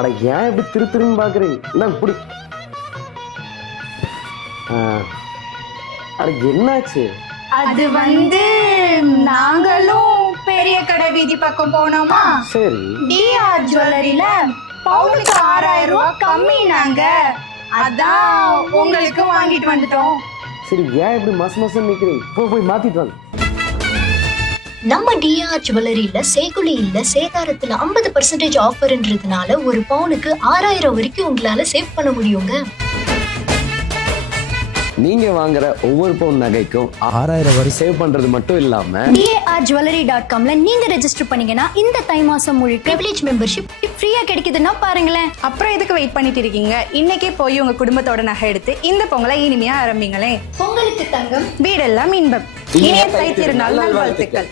அட ஏன் இப்படி திரு திரும்பி பாக்குறீங்க? என்ன இப்படி. அட என்னாச்சு? அது வந்து நாங்களும் பெரிய கடை வீதி பக்கம் போனோமா? சரி. டிஆர் ஜுவல்லரியில பவுனுக்கு ஆறாயிரம் ரூபாய் கம்மினாங்க அதான் உங்களுக்கு வாங்கிட்டு வந்துட்டோம். சரி ஏன் இப்படி மச மசம் நிக்கிறீங்க? போய் போய் மாத்திட்டு வாங்க. நம்ம டிஆர் ஜுவல்லரியில செய்குலி இல்ல சேதாரத்துல ஐம்பது பர்சன்டேஜ் ஆஃபர்ன்றதுனால ஒரு பவுனுக்கு ஆறாயிரம் வரைக்கும் உங்களால சேவ் பண்ண முடியுங்க. நீங்க வாங்குற ஒவ்வொரு பவுன் நகைக்கும் ஆறாயிரம் வரை சேவ் பண்றது மட்டும் இல்லாம டிஏஆர் ஜுவல்லரி டாட் காம்ல நீங்க ரெஜிஸ்டர் பண்ணீங்கன்னா இந்த தை மாசம் முழுக்க பிரிவிலேஜ் மெம்பர்ஷிப் ஃப்ரீயா கிடைக்குதுன்னா பாருங்களேன். அப்புறம் எதுக்கு வெயிட் பண்ணிட்டு இருக்கீங்க? இன்னைக்கே போய் உங்க குடும்பத்தோட நகை எடுத்து இந்த பொங்கலை இனிமையா ஆரம்பிங்களே பொங்கலுக்கு தங்கம் வீடெல்லாம் இன்பம். இனிய தை திருநாள் நல்வாழ்த்துக்கள்